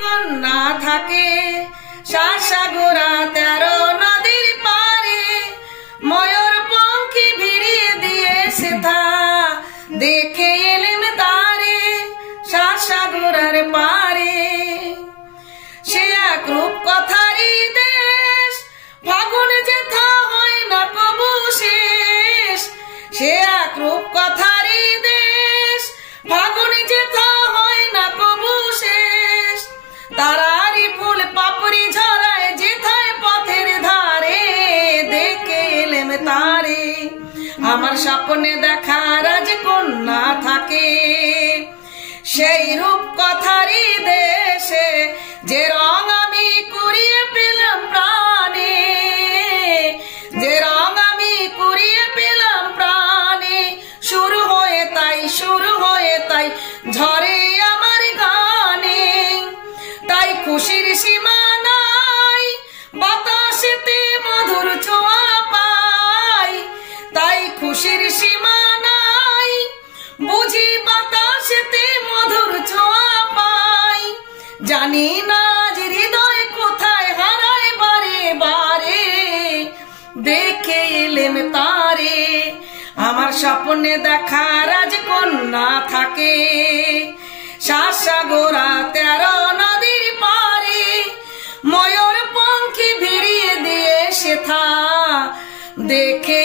কন্যা থাকে সাসাগোরা 13 নদীর পারে, ময়ূর পঙ্খী ভিড়িয়ে দিয়ে সেথা দেখে এলেম তারে সাসাগোরার পারে। সে এক রূপ কথারই দেশ, ফাগুন যেথা হয় না কবু শেষ। সে এক রূপ কথারই দেশ, ফাগুন যেথা হয় না কবু শেষ। তারারি ফুল পাপড়ি ঝরায় যেথায় পথের ধারে, দেখে এলেম তারে আমার স্বপ্নে দেখা রাজকন্যা থাকে সেই রূপ কথারই দেশে। যে রং আমি কুড়িয়ে পেলাম প্রাণে, যে রং আমি কুড়িয়ে পেলাম প্রাণে, শুরু হয়ে তাই ঝরে আমার গানে। তাই খুশির সীমা নাই, বাতাসেতে মধুর ছোঁয়া পাই। তাই খুশির সীমা নাই, বুঝি বাতাসেতে মধুর ছোঁয়া পাই। জানি না আজ হৃদয় কোথায় হারায় বারে বারে, দেখে এলেম তারে আমার স্বপ্নে দেখা রাজকন্যা থাকে সাসাগোরা 13 নদীর পারে, ময়ূর পঙ্খী ভিড়িয়ে দিয়ে সেথা দেখে